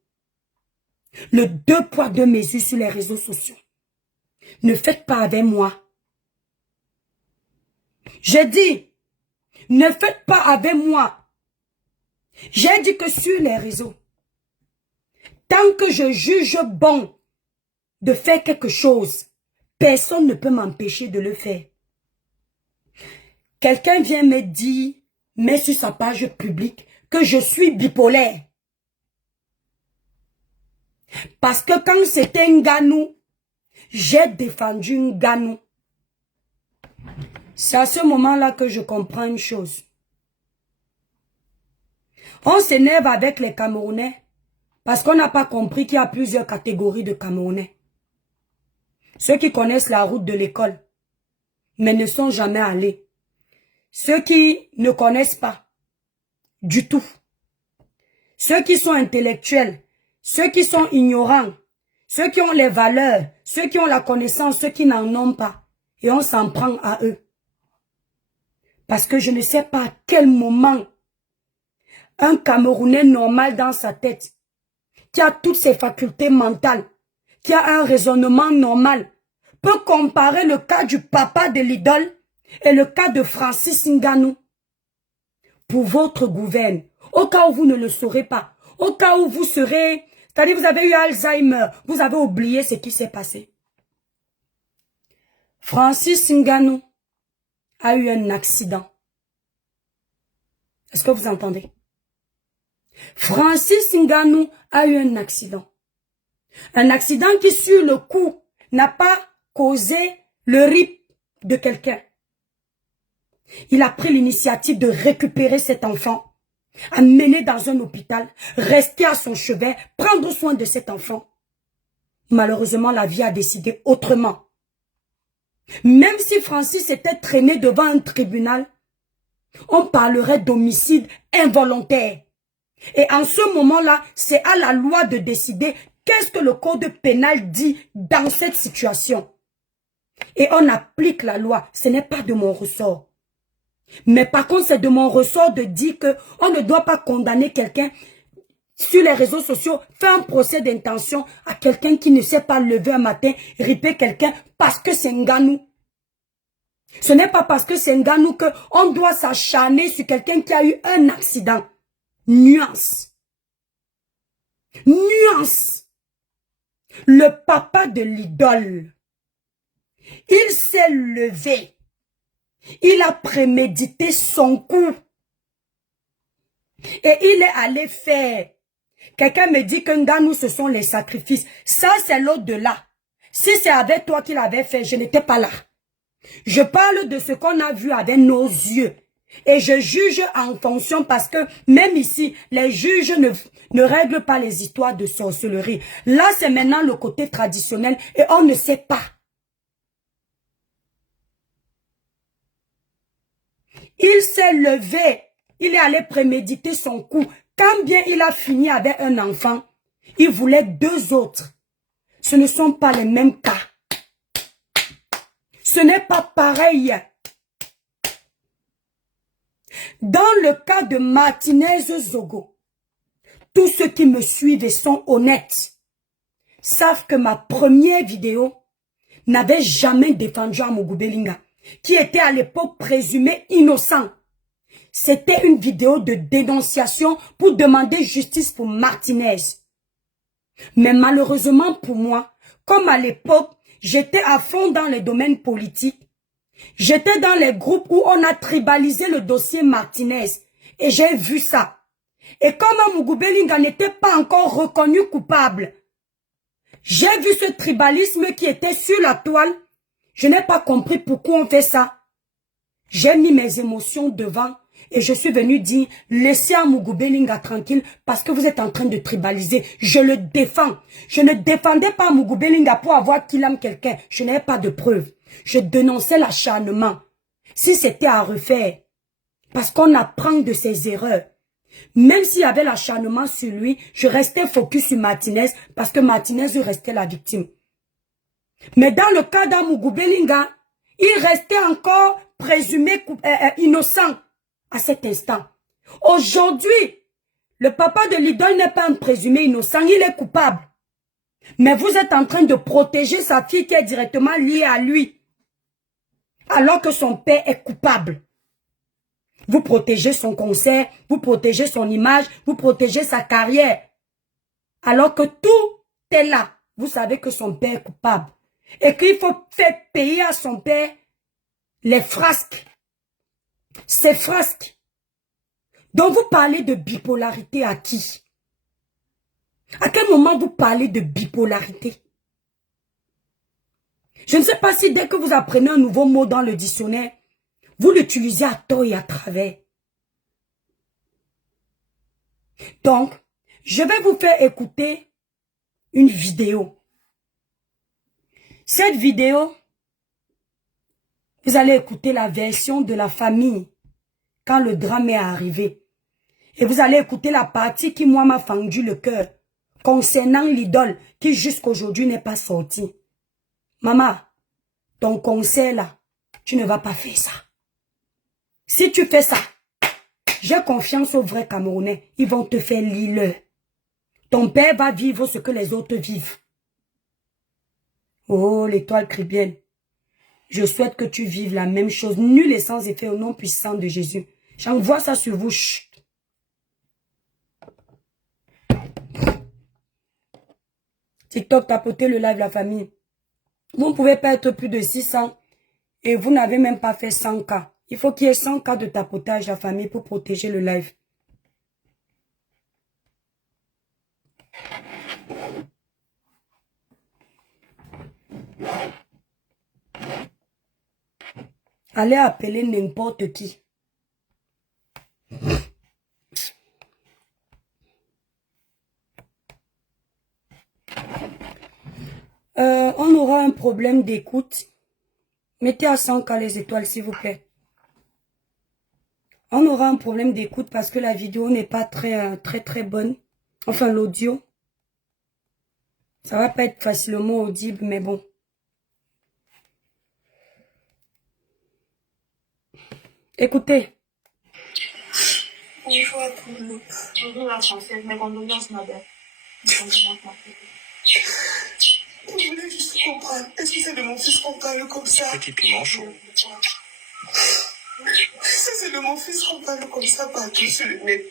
Le 2 poids 2 mesures sur les réseaux sociaux. Ne faites pas avec moi. J'ai dit, ne faites pas avec moi. J'ai dit que sur les réseaux, tant que je juge bon de faire quelque chose, personne ne peut m'empêcher de le faire. Quelqu'un vient me dire, met sur sa page publique, que je suis bipolaire. Parce que quand c'était Nganou, j'ai défendu Nganou. C'est à ce moment-là que je comprends une chose. On s'énerve avec les Camerounais parce qu'on n'a pas compris qu'il y a plusieurs catégories de Camerounais. Ceux qui connaissent la route de l'école, mais ne sont jamais allés. Ceux qui ne connaissent pas du tout. Ceux qui sont intellectuels, ceux qui sont ignorants, ceux qui ont les valeurs, ceux qui ont la connaissance, ceux qui n'en ont pas. Et on s'en prend à eux. Parce que je ne sais pas à quel moment un Camerounais normal dans sa tête, qui a toutes ses facultés mentales, qui a un raisonnement normal, peut comparer le cas du papa de l'idole et le cas de Francis Ngannou. Pour votre gouverne, au cas où vous ne le saurez pas, au cas où vous serez, c'est-à-dire vous avez eu Alzheimer, vous avez oublié ce qui s'est passé. Francis Ngannou a eu un accident. Est-ce que vous entendez? Francis Ngannou a eu un accident. Un accident qui, sur le coup, n'a pas causé le rip de quelqu'un. Il a pris l'initiative de récupérer cet enfant, amener dans un hôpital, rester à son chevet, prendre soin de cet enfant. Malheureusement, la vie a décidé autrement. Même si Francis était traîné devant un tribunal, on parlerait d'homicide involontaire. Et en ce moment-là, c'est à la loi de décider qu'est-ce que le code pénal dit dans cette situation. Et on applique la loi. Ce n'est pas de mon ressort. Mais par contre, c'est de mon ressort de dire qu'on ne doit pas condamner quelqu'un sur les réseaux sociaux, faire un procès d'intention à quelqu'un qui ne sait pas lever un matin, ripper quelqu'un parce que c'est Ngannou. Ce n'est pas parce que c'est Ngannou qu'on doit s'acharner sur quelqu'un qui a eu un accident. Nuance. Nuance. Le papa de l'idole, il s'est levé. Il a prémédité son coup. Et il est allé faire Quelqu'un me dit que Nganou, ce sont les sacrifices. Ça, c'est l'au-delà. Si c'est avec toi qu'il avait fait, je n'étais pas là. Je parle de ce qu'on a vu avec nos yeux. Et je juge en fonction parce que même ici, les juges ne règlent pas les histoires de sorcellerie. Là, c'est maintenant le côté traditionnel et on ne sait pas. Il s'est levé, il est allé préméditer son coup. Quand bien il a fini avec un enfant, il voulait 2 autres. Ce ne sont pas les mêmes cas. Ce n'est pas pareil. Dans le cas de Martinez Zogo, tous ceux qui me suivent et sont honnêtes savent que ma première vidéo n'avait jamais défendu Amougou Belinga, qui était à l'époque présumé innocent. C'était une vidéo de dénonciation pour demander justice pour Martinez. Mais malheureusement pour moi, comme à l'époque, j'étais à fond dans les domaines politiques, j'étais dans les groupes où on a tribalisé le dossier Martinez et j'ai vu ça. Et comme Amougou Belinga n'était pas encore reconnu coupable, j'ai vu ce tribalisme qui était sur la toile. Je n'ai pas compris pourquoi on fait ça. J'ai mis mes émotions devant et je suis venu dire, laissez Amougou Belinga tranquille parce que vous êtes en train de tribaliser. Je le défends. Je ne défendais pas Amougou Belinga pour avoir qu'il aime quelqu'un. Je n'avais pas de preuves. Je dénonçais l'acharnement. Si c'était à refaire, parce qu'on apprend de ses erreurs. Même s'il y avait l'acharnement sur lui, je restais focus sur Martinez parce que Martinez restait la victime. Mais dans le cas d'Amougou Belinga, il restait encore présumé innocent à cet instant. Aujourd'hui, le papa de l'idole n'est pas un présumé innocent, il est coupable. Mais vous êtes en train de protéger sa fille qui est directement liée à lui, alors que son père est coupable. Vous protégez son concert, vous protégez son image, vous protégez sa carrière. Alors que tout est là. Vous savez que son père est coupable. Et qu'il faut faire payer à son père les frasques. Ces frasques. Donc vous parlez de bipolarité à qui? À quel moment vous parlez de bipolarité? Je ne sais pas si dès que vous apprenez un nouveau mot dans le dictionnaire, vous l'utilisez à tort et à travers. Donc, je vais vous faire écouter une vidéo. Cette vidéo, vous allez écouter la version de la famille quand le drame est arrivé. Et vous allez écouter la partie qui, moi, m'a fendu le cœur concernant l'idole qui jusqu'aujourd'hui n'est pas sortie. Maman, ton conseil là, tu ne vas pas faire ça. Si tu fais ça, j'ai confiance aux vrais Camerounais. Ils vont te faire l'île. Ton père va vivre ce que les autres vivent. Oh, l'étoile chrétienne. Je souhaite que tu vives la même chose. Nul et sans effet au nom puissant de Jésus. J'envoie ça sur vous. Chut. TikTok, tapotez le live, la famille. Vous ne pouvez pas être plus de 600 et vous n'avez même pas fait 100K. Il faut qu'il y ait 100K de tapotage, la famille, pour protéger le live. Allez appeler n'importe qui. On aura un problème d'écoute. Mettez à 100K les étoiles, s'il vous plaît. On aura un problème d'écoute parce que la vidéo n'est pas très bonne. Enfin, l'audio. Ça va pas être facilement audible, mais bon. Écoutez. Bonjour à tout le monde. Bonjour la française, mes condoléances, ma belle. Mes condoléances, ma belle. Je voulais juste comprendre. Est-ce que c'est de mon fils qu'on parle comme ça? Petit piment chaud. Est-ce que c'est de mon fils qu'on parle comme ça partout sur le net?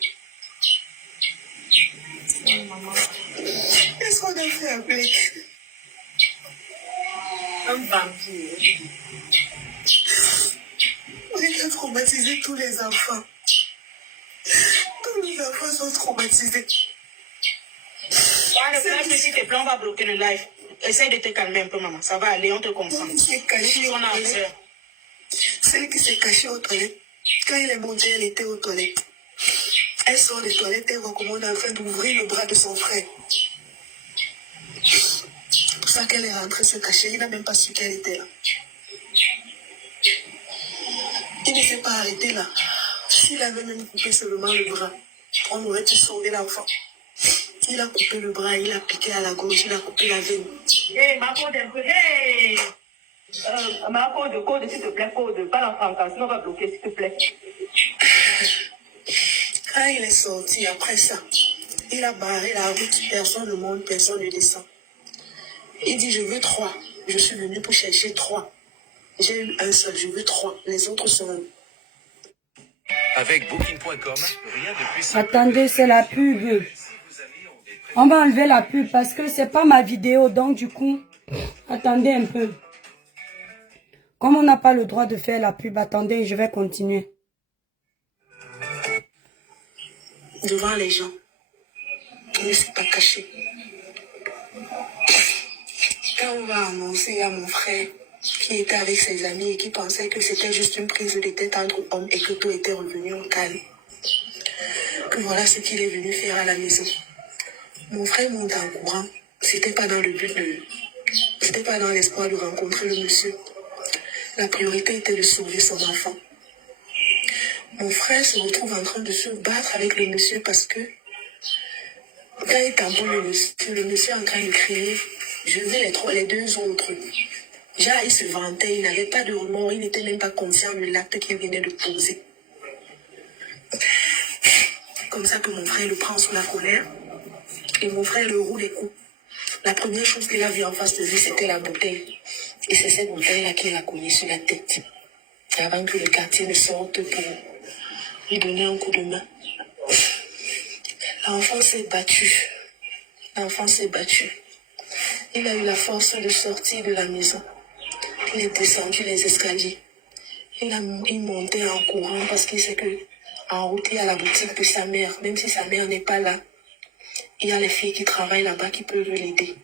Oui, maman. Qu'est-ce qu'on a fait avec? Un vampire. Il a traumatisé tous les enfants. Tous les enfants sont traumatisés. le problème, si t'es plein, on va bloquer le live. Essaye de te calmer un peu, maman. Ça va aller, on te comprend. On a peur. Celle qui s'est cachée aux toilettes. Quand il est monté, elle était aux toilettes. Elle sort des toilettes, elle voit comment on est en train d'ouvrir le bras de son frère. C'est pour ça qu'elle est rentrée se cacher. Il n'a même pas su qu'elle était là. Il ne s'est pas arrêté là. S'il avait même coupé seulement le bras, on aurait pu sauver l'enfant. Il a coupé le bras, il a piqué à la gauche, il a coupé la veine. Hey, ma code un peu. Hey! Ma code, s'il te plaît, code. Pas l'enfant, sinon on va bloquer, s'il te plaît. Quand il est sorti après ça, il a barré la route, personne ne monte, personne ne descend. Il dit, je veux 3. Je suis venu pour chercher 3. J'ai eu un seul, je veux 3. Les autres sont... Avec Booking.com, rien de plus simple. Attendez, c'est la pub. On va enlever la pub parce que c'est pas ma vidéo. Donc du coup, attendez un peu. Comme on n'a pas le droit de faire la pub, attendez, je vais continuer. Devant les gens. Il ne s'est pas caché. Quand on va annoncer à mon frère qui était avec ses amis et qui pensait que c'était juste une prise de tête entre hommes et que tout était revenu au calme, que voilà ce qu'il est venu faire à la maison. Mon frère monte en courant. C'était pas dans le but de... C'était pas dans l'espoir de rencontrer le monsieur. La priorité était de sauver son enfant. Mon frère se retrouve en train de se battre avec le monsieur parce que quand il tamponne le monsieur est en train de crier, je veux les deux autres. Déjà, il se vantait, il n'avait pas de remords, il n'était même pas conscient de l'acte qu'il venait de poser. Comme ça que mon frère le prend sous la colère et mon frère le roule les coups. La première chose qu'il a vue en face de lui, c'était la bouteille. Et c'est cette bouteille-là qu'il a cognée sur la tête. Avant que le quartier ne sorte pour lui donner un coup de main. L'enfant s'est battu. L'enfant s'est battu. Il a eu la force de sortir de la maison. Il est descendu les escaliers. Il montait en courant parce qu'il sait que en route, il y a la boutique de sa mère. Même si sa mère n'est pas là, il y a les filles qui travaillent là-bas qui peuvent l'aider.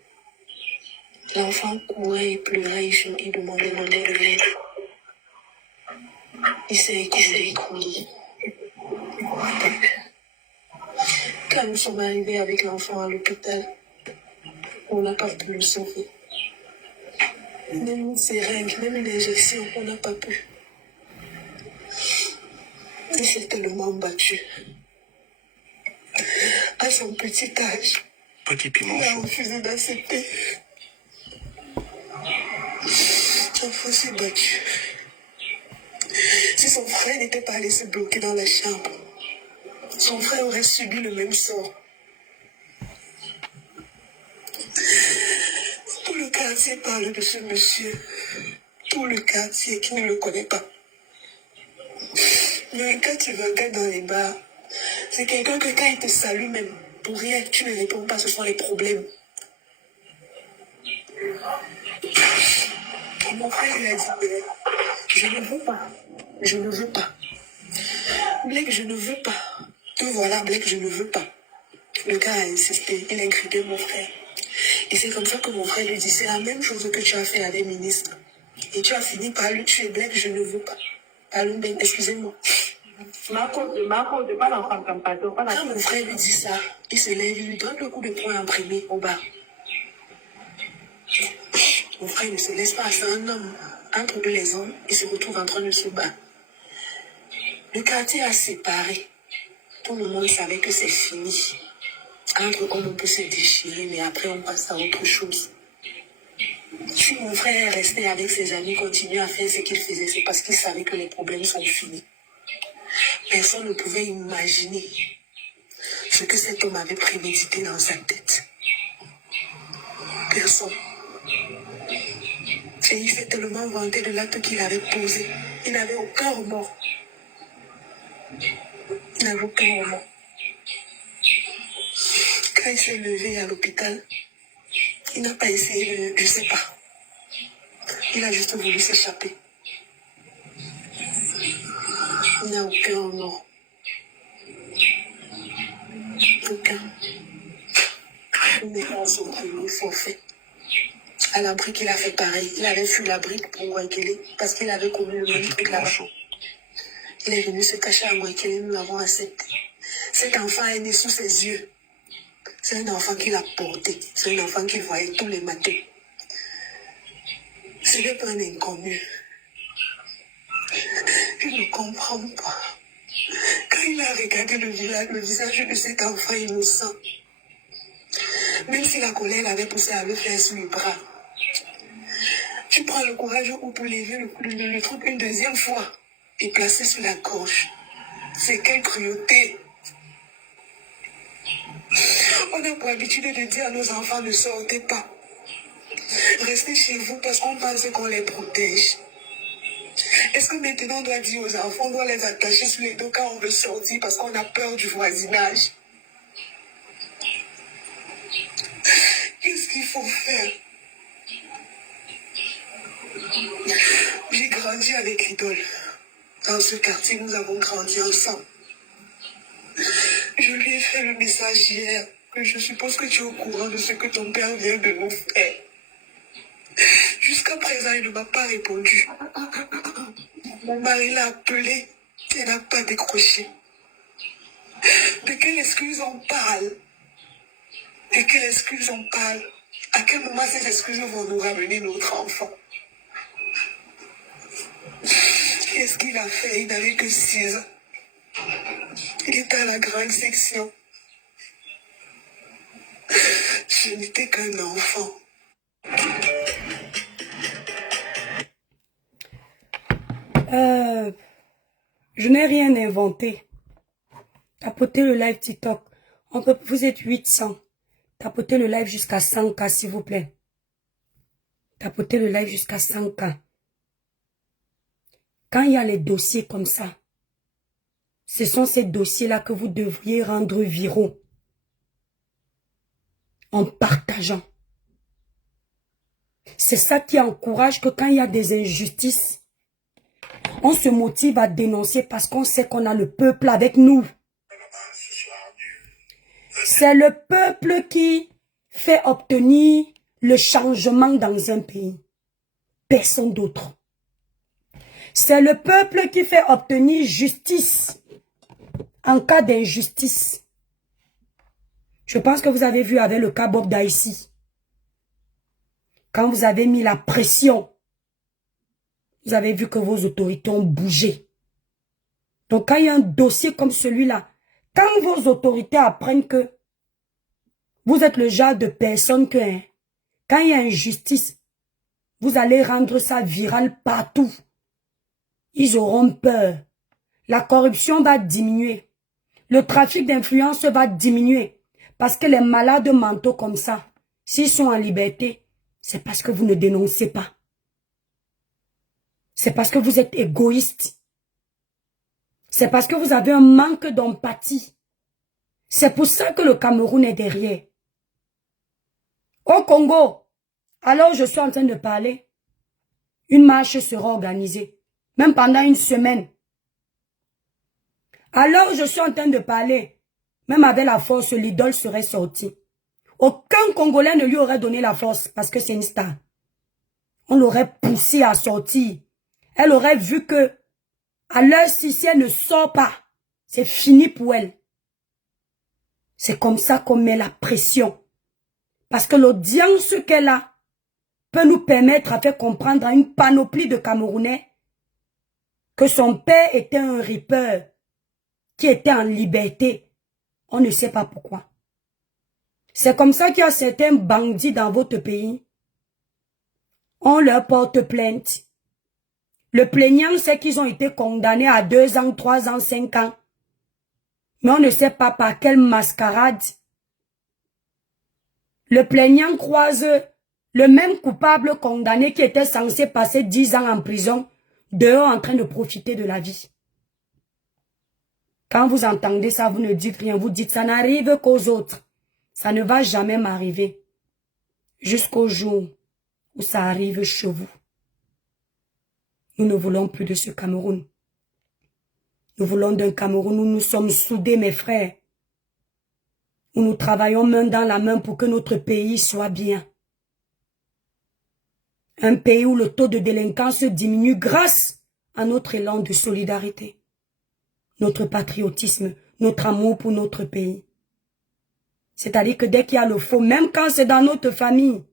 L'enfant courait et pleurait, il demandait de l'aide. Il s'est écroulé. Quand nous sommes arrivés avec l'enfant à l'hôpital, on n'a pas pu le sauver. Même une seringue, même une injection, on n'a pas pu. Il s'est tellement battu. À son petit âge, il a refusé d'accepter. L'enfant s'est battu. Si son frère n'était pas allé se bloquer dans la chambre, son frère aurait subi le même sort. Tout le quartier parle de ce monsieur. Tout le quartier qui ne le connaît pas. Mais quand tu vas dans les bars, c'est quelqu'un que quand il te salue même, pour rien, tu ne réponds pas, ce sont les problèmes. Et mon frère lui a dit, je ne veux pas. Je ne veux pas. Blake, je ne veux pas. Te voilà, Blake, je ne veux pas. Le gars a insisté, il a incriminé mon frère. Et c'est comme ça que mon frère lui dit, c'est la même chose que tu as fait à des ministres. Et tu as fini par lui tuer, Blake, je ne veux pas. Allons, Ben, excusez-moi. Marco, pas l'enfant comme pas la... Quand mon frère lui dit ça, il se lève, il lui donne le coup de poing imprimé au bas. Mon frère ne se laisse pas, c'est un homme. Entre eux les hommes, il se retrouve en train de se battre. Le quartier a séparé. Tout le monde savait que c'est fini. Entre hommes, on peut se déchirer, mais après, on passe à autre chose. Si mon frère est resté avec ses amis, continuer à faire ce qu'il faisait, c'est parce qu'il savait que les problèmes sont finis. Personne ne pouvait imaginer ce que cet homme avait prémédité dans sa tête. Personne. Et il s'est tellement vanté de l'acte qu'il avait posé. Il n'avait aucun remords. Il n'avait aucun remords. Quand il s'est levé à l'hôpital, il n'a pas essayé de... Je sais pas. Il a juste voulu s'échapper. Il n'a aucun remords. Aucun. tout mettant son premier forfait. À la brique, il a fait pareil. Il avait fui la brique pour Ngouakele parce qu'il avait commis le même truc là-bas. Il est venu se cacher à Ngouakele, nous l'avons accepté. Cet enfant est né sous ses yeux. C'est un enfant qu'il a porté. C'est un enfant qu'il voyait tous les matins. Ce n'est pas un inconnu. Je ne comprends pas. Quand il a regardé le visage de cet enfant innocent, même si la colère l'avait poussé à le faire sur le bras, tu prends le courage pour lever le truc une deuxième fois et placer sur la gorge. C'est quelle cruauté! On a pour habitude de dire à nos enfants ne sortez pas. Restez chez vous parce qu'on pense qu'on les protège. Est-ce que maintenant on doit dire aux enfants, on doit les attacher sur les dos quand on veut sortir parce qu'on a peur du voisinage? Qu'est-ce qu'il faut faire? J'ai grandi avec l'idole. Dans ce quartier, nous avons grandi ensemble. Je lui ai fait le message hier que je suppose que tu es au courant de ce que ton père vient de nous faire. Jusqu'à présent, il ne m'a pas répondu. Mon mari l'a appelé, il n'a pas décroché. De quelle excuse on parle? De quelle excuse on parle? À quel moment ces excuses vont nous ramener notre enfant? Qu'est-ce qu'il a fait? Il n'avait que 6 ans. Il était à la grande section. Je n'étais qu'un enfant. Je n'ai rien inventé. Tapotez le live TikTok. Vous êtes 800. Tapotez le live jusqu'à 100K, s'il vous plaît. Tapotez le live jusqu'à 100K. Quand il y a les dossiers comme ça, ce sont ces dossiers-là que vous devriez rendre viraux. En partageant. C'est ça qui encourage que quand il y a des injustices, on se motive à dénoncer parce qu'on sait qu'on a le peuple avec nous. C'est le peuple qui fait obtenir le changement dans un pays. Personne d'autre. C'est le peuple qui fait obtenir justice en cas d'injustice. Je pense que vous avez vu avec le cas Bob Daïsi. Quand vous avez mis la pression, vous avez vu que vos autorités ont bougé. Donc quand il y a un dossier comme celui-là, quand vos autorités apprennent que vous êtes le genre de personne que, quand il y a injustice, vous allez rendre ça viral partout. Ils auront peur. La corruption va diminuer. Le trafic d'influence va diminuer. Parce que les malades mentaux comme ça, s'ils sont en liberté, c'est parce que vous ne dénoncez pas. C'est parce que vous êtes égoïste. C'est parce que vous avez un manque d'empathie. C'est pour ça que le Cameroun est derrière. Au Congo, alors je suis en train de parler, une marche sera organisée, même pendant une semaine. Alors je suis en train de parler, même avec la force, l'idole serait sortie. Aucun Congolais ne lui aurait donné la force parce que c'est une star. On l'aurait poussé à sortir. Elle aurait vu que, à l'heure si elle ne sort pas, c'est fini pour elle. C'est comme ça qu'on met la pression. Parce que l'audience qu'elle a peut nous permettre à faire comprendre à une panoplie de Camerounais que son père était un ripeur qui était en liberté. On ne sait pas pourquoi. C'est comme ça qu'il y a certains bandits dans votre pays. On leur porte plainte. Le plaignant sait qu'ils ont été condamnés à 2 ans, 3 ans, 5 ans. Mais on ne sait pas par quelle mascarade. Le plaignant croise le même coupable condamné qui était censé passer 10 ans en prison, dehors en train de profiter de la vie. Quand vous entendez ça, vous ne dites rien. Vous dites, ça n'arrive qu'aux autres. Ça ne va jamais m'arriver. Jusqu'au jour où ça arrive chez vous. Nous ne voulons plus de ce Cameroun. Nous voulons d'un Cameroun où nous sommes soudés, mes frères. où nous travaillons main dans la main pour que notre pays soit bien. Un pays où le taux de délinquance diminue grâce à notre élan de solidarité, notre patriotisme, notre amour pour notre pays. C'est-à-dire que dès qu'il y a le faux, même quand c'est dans notre famille,